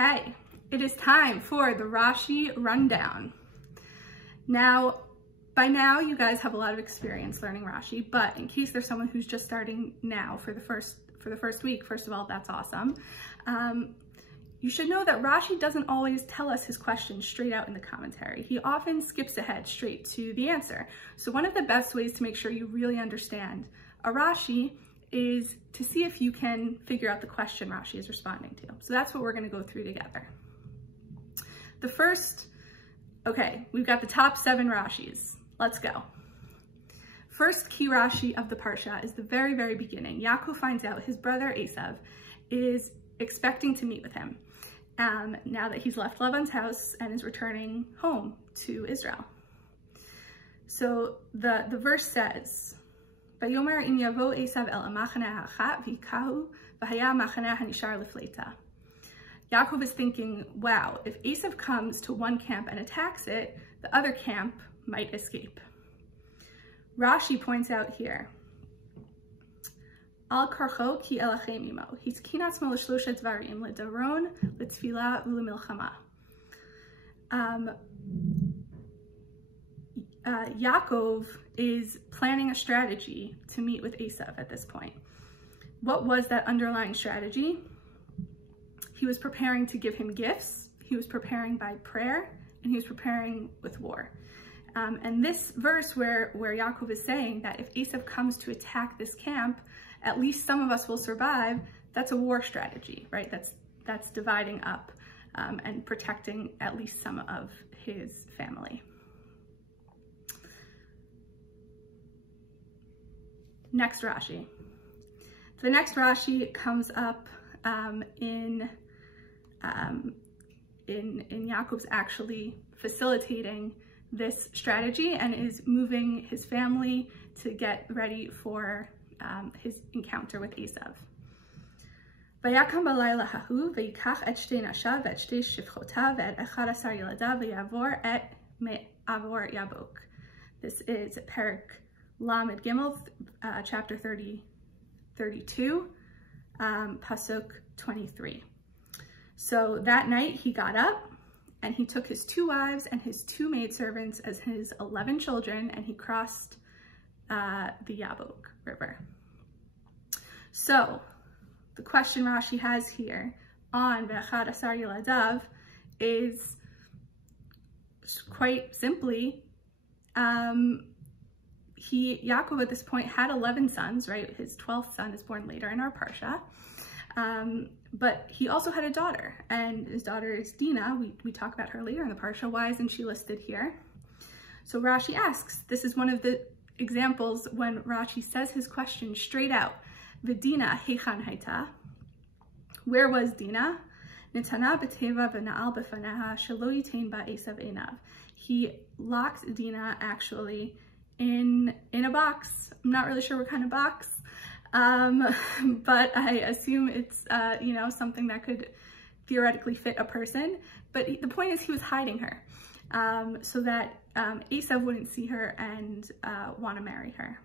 Okay, it is time for the Rashi rundown. Now, by now you guys have a lot of experience learning Rashi, but in case there's someone who's just starting now for the first week, first of all, that's awesome. You should know that Rashi doesn't always tell us his questions straight out in the commentary. He often skips ahead straight to the answer. So one of the best ways to make sure you really understand a Rashi is to see if you can figure out the question Rashi is responding to. So that's what we're going to go through together. Okay, we've got the top 7 Rashis. Let's go. First key Rashi of the Parsha is the very, very beginning. Yaakov finds out his brother Esav is expecting to meet with him now that he's left Laban's house and is returning home to Israel. So the verse says, "Vayomer im yavo Esav el hamachaneh hachat v'yikahu v'haya machaneh hanishar lefleita." Yaakov is thinking, wow, if Esav comes to one camp and attacks it, the other camp might escape. Rashi points out here, Al karcho ki elachem imo. Hitkin atzmo l'shlosha dvarim ledaron l'tfila u'lemilchama. Yaakov is planning a strategy to meet with Esav at this point. What was that underlying strategy? He was preparing to give him gifts, he was preparing by prayer, and he was preparing with war. And this verse where Yaakov is saying that if Esav comes to attack this camp, at least some of us will survive, that's a war strategy, right? That's dividing up and protecting at least some of his family. Next Rashi. The next Rashi comes up in Yaakov's actually facilitating this strategy and is moving his family to get ready for his encounter with Esav. Vayakam b'layla hahu v'yikach et shtei nashav v'et shtei shifchotav v'et echad asar yiladav v'yavor et me'avor yabok. This is Perek Lamed Gimel, chapter 32, pasuk 23. So that night he got up and he took his 2 wives and his 2 maidservants as his 11 children, and he crossed the Yabok River. So the question Rashi has here on Ve'echad Asar Yiladav is quite simply, Yaakov at this point had 11 sons, right? His 12th son is born later in our Parsha. But he also had a daughter, and his daughter is Dinah. We talk about her later in the Parsha. Why isn't she listed here? So Rashi asks, this is one of the examples when Rashi says his question straight out. V'Dina heichan haita. Where was Dinah? Nitana b'teva v'na'al b'faneha shelo yitain ba Esav einav. He locked Dinah actually in a box. I'm not really sure what kind of box. But I assume it's, something that could theoretically fit a person. But the point is he was hiding her so that Esav wouldn't see her and want to marry her.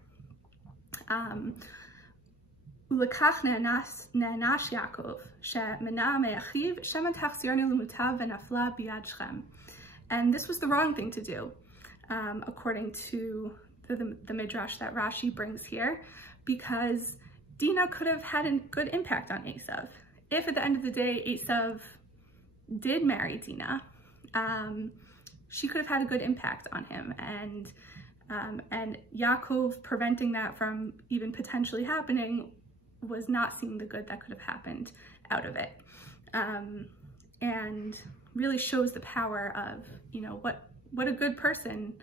Ulekach ne'anash Yaakov she'mena me'achiv shema tachzirnu l'mutav v'nafla biyad Shechem. And this was the wrong thing to do, according to the midrash that Rashi brings here, because Dinah could have had a good impact on Esav. If at the end of the day Esav did marry Dinah, she could have had a good impact on him, and Yaakov preventing that from even potentially happening was not seeing the good that could have happened out of it, and really shows the power of what a good person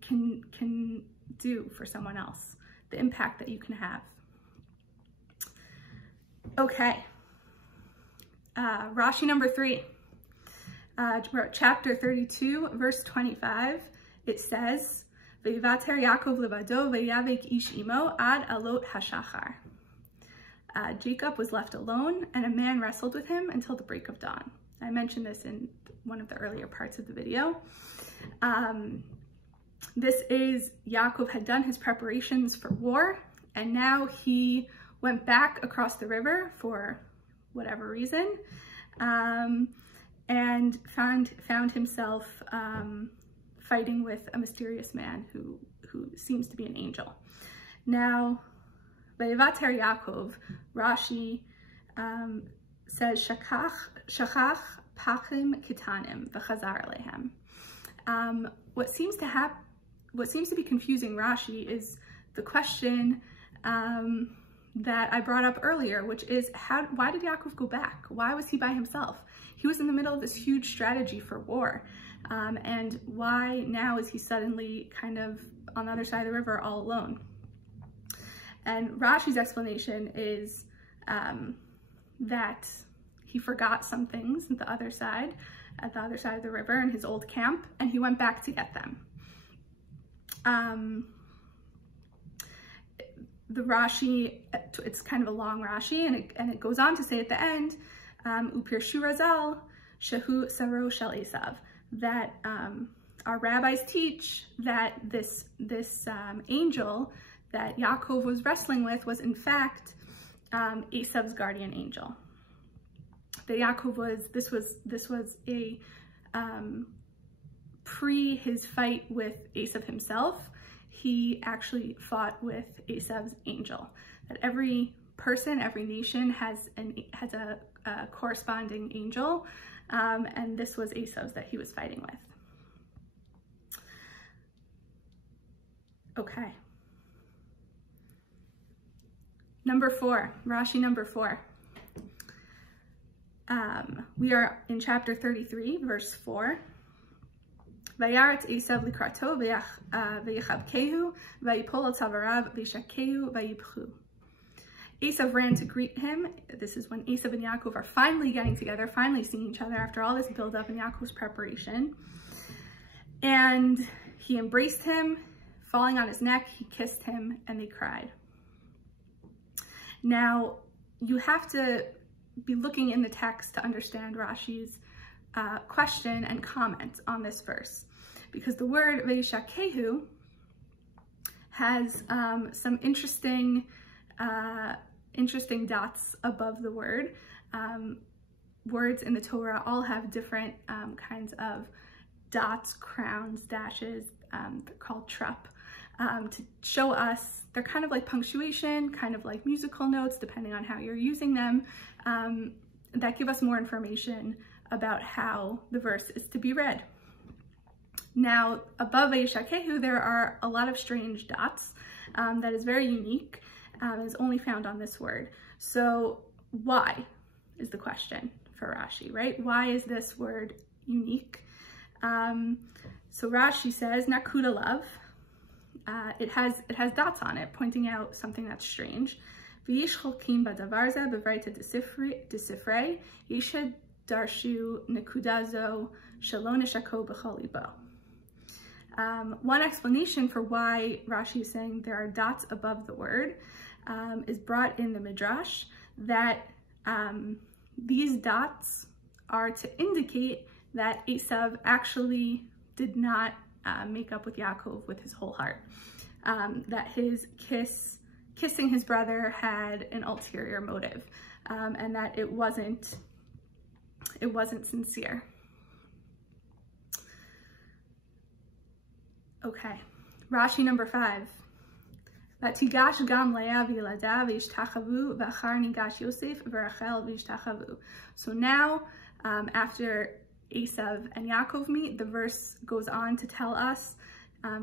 can do for someone else, the impact that you can have. Okay, Rashi number 3, chapter 32, verse 25, it says, V'yivater Yaakov levado v'yavek ish imo ad alot hashachar. Jacob was left alone, and a man wrestled with him until the break of dawn. I mentioned this in one of the earlier parts of the video. This is Yaakov had done his preparations for war, and now he went back across the river for whatever reason, and found himself fighting with a mysterious man who seems to be an angel. Now, Vayevater Yaakov, Rashi says, Shachach pachim kitanim v'chazar alehem. What seems to be confusing Rashi is the question that I brought up earlier, which is why did Yaakov go back? Why was he by himself? He was in the middle of this huge strategy for war. And why now is he suddenly kind of on the other side of the river all alone? And Rashi's explanation is that he forgot some things at the other side of the river in his old camp, and he went back to get them. The Rashi, it's kind of a long Rashi, and it goes on to say at the end, Upirshu Razal Shehu Saro Shel Esav, that our rabbis teach that this angel that Yaakov was wrestling with was in fact Esav's guardian angel. That Yaakov this was a pre his fight with Esav himself. He actually fought with Esav's angel. That every person, every nation has a corresponding angel, and this was Esav's that he was fighting with. Okay. Number 4, Rashi number 4. We are in chapter 33, verse 4. Vayaretz Esav likrato vayichabkehu vayipol al tzavarav vayishakehu vayipchu. Esav ran to greet him. This is when Esav and Yaakov are finally getting together, finally seeing each other after all this build-up in Yaakov's preparation. And he embraced him, falling on his neck, he kissed him, and they cried. Now, you have to be looking in the text to understand Rashi's question and comment on this verse, because the word Vayishakehu has some interesting dots above the word. Words in the Torah all have different kinds of dots, crowns, dashes, they're called trup, to show us, they're kind of like punctuation, kind of like musical notes, depending on how you're using them, that give us more information about how the verse is to be read. Now, above Vayishakehu, there are a lot of strange dots that is very unique, is only found on this word. So why is the question for Rashi, right? Why is this word unique? So Rashi says, Nakuda love. It has dots on it, pointing out something that's strange. V'yish cholkim badavarza b'vraita desifrei yishad darshu nekudazo shalon nishako b'chol libo. One explanation for why Rashi is saying there are dots above the word is brought in the Midrash, that these dots are to indicate that Esav actually did not make up with Yaakov with his whole heart. That his kissing his brother had an ulterior motive, and that it wasn't sincere. Okay, Rashi number 5. Vatigash gam Leah v'yiladav v'yishtachavu v'achar nigash Yosef v'Rachel v'yishtachavu. So now, after Esav and Yaakov meet, the verse goes on to tell us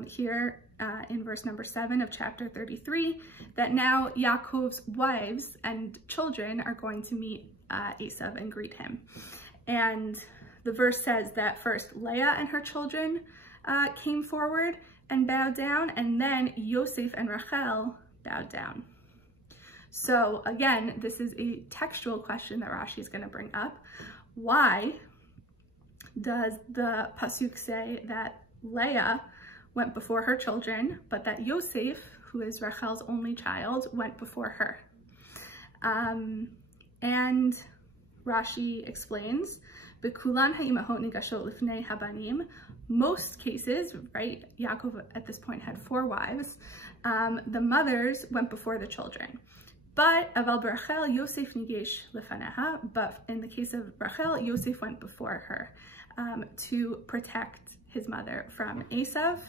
here in verse number 7 of chapter 33 that now Yaakov's wives and children are going to meet Esav and greet him. And the verse says that first Leah and her children came forward and bowed down, and then Yosef and Rachel bowed down. So again, this is a textual question that Rashi is going to bring up. Why does the pasuk say that Leah went before her children, but that Yosef, who is Rachel's only child, went before her? And Rashi explains, "Bekulan ha'imahot nigashot lifnei habanim." Most cases, right? Yaakov at this point had 4 wives. The mothers went before the children. But aval Rachel Yosef nigesh lefaneha. But in the case of Rachel, Yosef went before her to protect his mother from Esav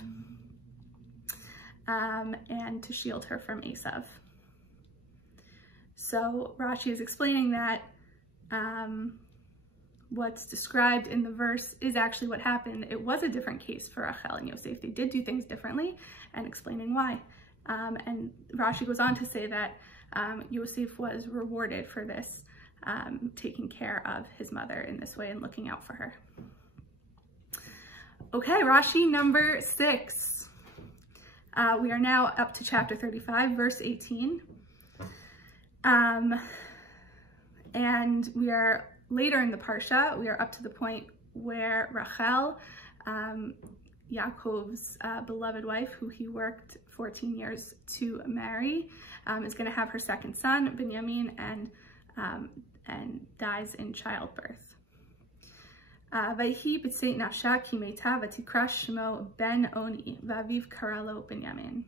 and to shield her from Esav. So Rashi is explaining that what's described in the verse is actually what happened. It was a different case for Rachel and Yosef. They did do things differently, and explaining why. And Rashi goes on to say that Yosef was rewarded for this, taking care of his mother in this way and looking out for her. Okay, Rashi number 6. We are now up to chapter 35, verse 18. And we are later in the Parsha, we are up to the point where Rachel, Yaakov's beloved wife, who he worked 14 years to marry, is going to have her second son, Binyamin, and dies in childbirth. Vayhi b'tzeit nafsha ki meita v'tikra shmo ben Oni v'aviv kara lo Binyamin.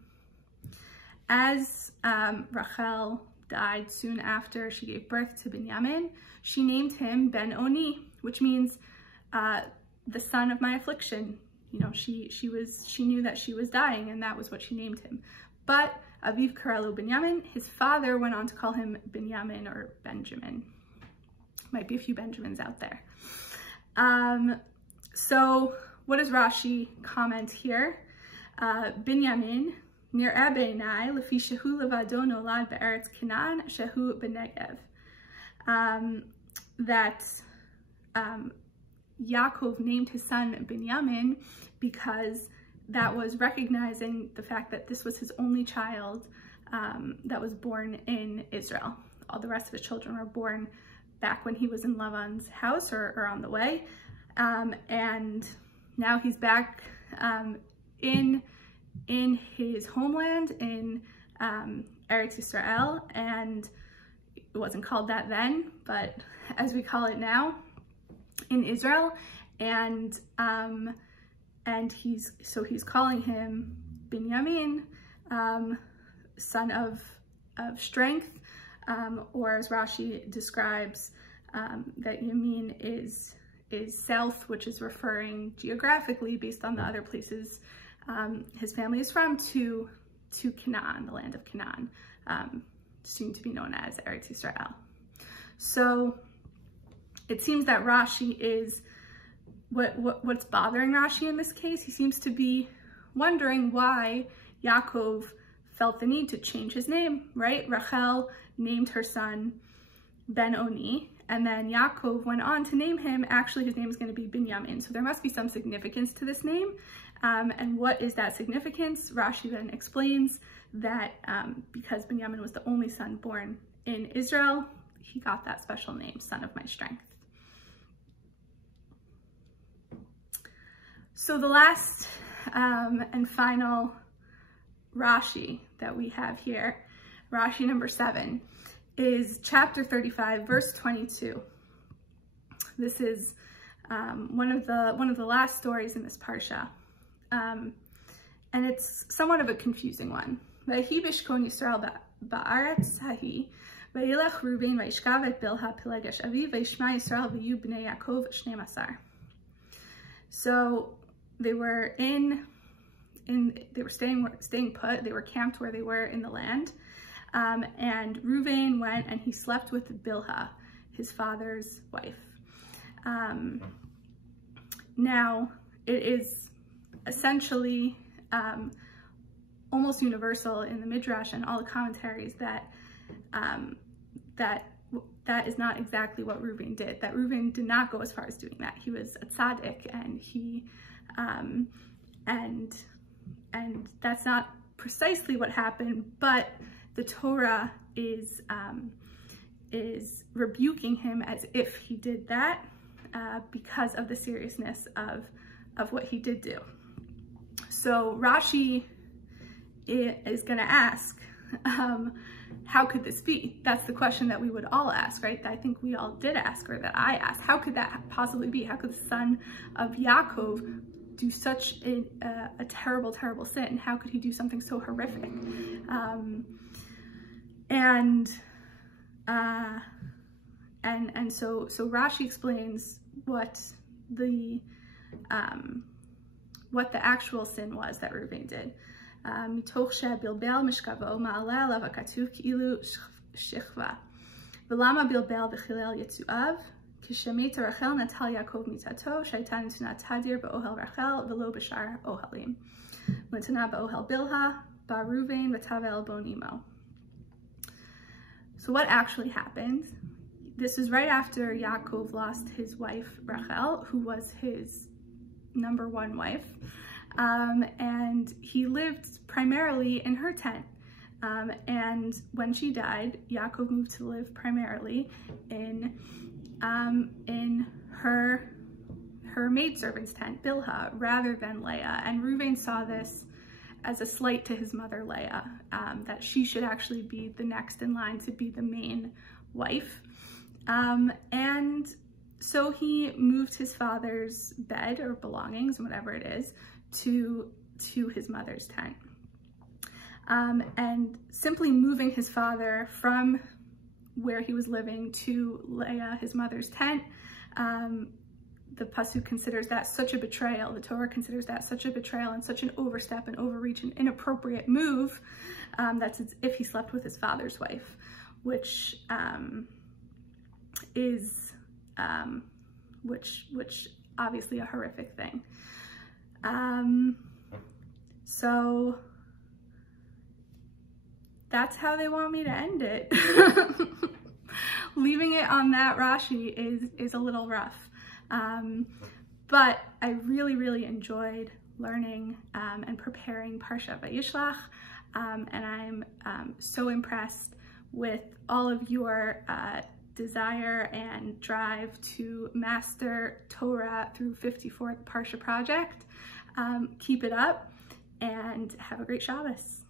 As Rachel died soon after she gave birth to Binyamin, she named him Ben Oni, which means the son of my affliction. You know, she knew that she was dying, and that was what she named him. But Aviv Karalo Binyamin, his father went on to call him Binyamin or Benjamin. Might be a few Benjamins out there. So what does Rashi comment here? Binyamin nir'eh b'einai lefi shehu levado nolad be'eretz Canaan shehu b'negev. That Yaakov named his son Binyamin because that was recognizing the fact that this was his only child that was born in Israel. All the rest of his children were born back when he was in Lavan's house or on the way. And now he's back in his homeland in Eretz Yisrael, and it wasn't called that then, but as we call it now, in Israel, and he's calling him Binyamin, son of strength, or as Rashi describes, that Yamin is south, which is referring geographically based on the other places his family is from to Canaan, the land of Canaan, soon to be known as Eretz Yisrael. So it seems that Rashi is, what's bothering Rashi in this case, he seems to be wondering why Yaakov felt the need to change his name, right? Rachel named her son Ben Oni, and then Yaakov went on to name him, actually his name is going to be Binyamin. So there must be some significance to this name. And what is that significance? Rashi then explains that because Binyamin was the only son born in Israel, he got that special name, son of my strength. So the last and final Rashi that we have here, Rashi number 7, is chapter 35, verse 22. This is one of the last stories in this parsha, and it's somewhat of a confusing one. Vayhi bishkon Yisrael ba'aretz hahi, vayilech Ruben vayishkav et Bilha pilegesh aviv vayishma Yisrael v'yu bnei Yaakov 12. So they were staying put. They were camped where they were in the land. And Reuven went and he slept with Bilha, his father's wife. Now, it is essentially almost universal in the Midrash and all the commentaries that that is not exactly what Reuven did. That Reuven did not go as far as doing that. He was a tzaddik, and he and that's not precisely what happened, but the Torah is rebuking him as if he did that because of the seriousness of what he did do. So Rashi is going to ask, how could this be? That's the question that we would all ask, right? I think we all did ask, or that I asked. How could that possibly be? How could the son of Yaakov do such a terrible, terrible sin? How could he do something so horrific? And so Rashi explains what the actual sin was that Reuven did. Mitoch shebilbel mishkavo ma'aleh alav hakatuv ki'ilu shechva. V'lama bilbel v'chilel yitzuav kishamita Rachel natal Yaakov mitato shayta nituna tadir ba'ohel Rachel v'lo b'shar ohalim nituna ba'ohel Bilha ba'Reuven v'tavel bonimo. So what actually happened? This was right after Yaakov lost his wife Rachel, who was his number one wife, and he lived primarily in her tent. And when she died, Yaakov moved to live primarily in her maidservant's tent, Bilha, rather than Leah. And Reuven saw this as a slight to his mother Leah, that she should actually be the next in line to be the main wife. And so he moved his father's bed or belongings, whatever it is, to his mother's tent. And simply moving his father from where he was living to Leah, his mother's tent, the Pasuk considers that such a betrayal. The Torah considers that such a betrayal and such an overstep and overreach and inappropriate move. That's as if he slept with his father's wife, which is obviously a horrific thing. So that's how they want me to end it. Leaving it on that Rashi is a little rough. But I really enjoyed learning and preparing Parsha Vayishlach, and I'm so impressed with all of your desire and drive to master Torah through 54th Parsha project. Keep it up and have a great Shabbos.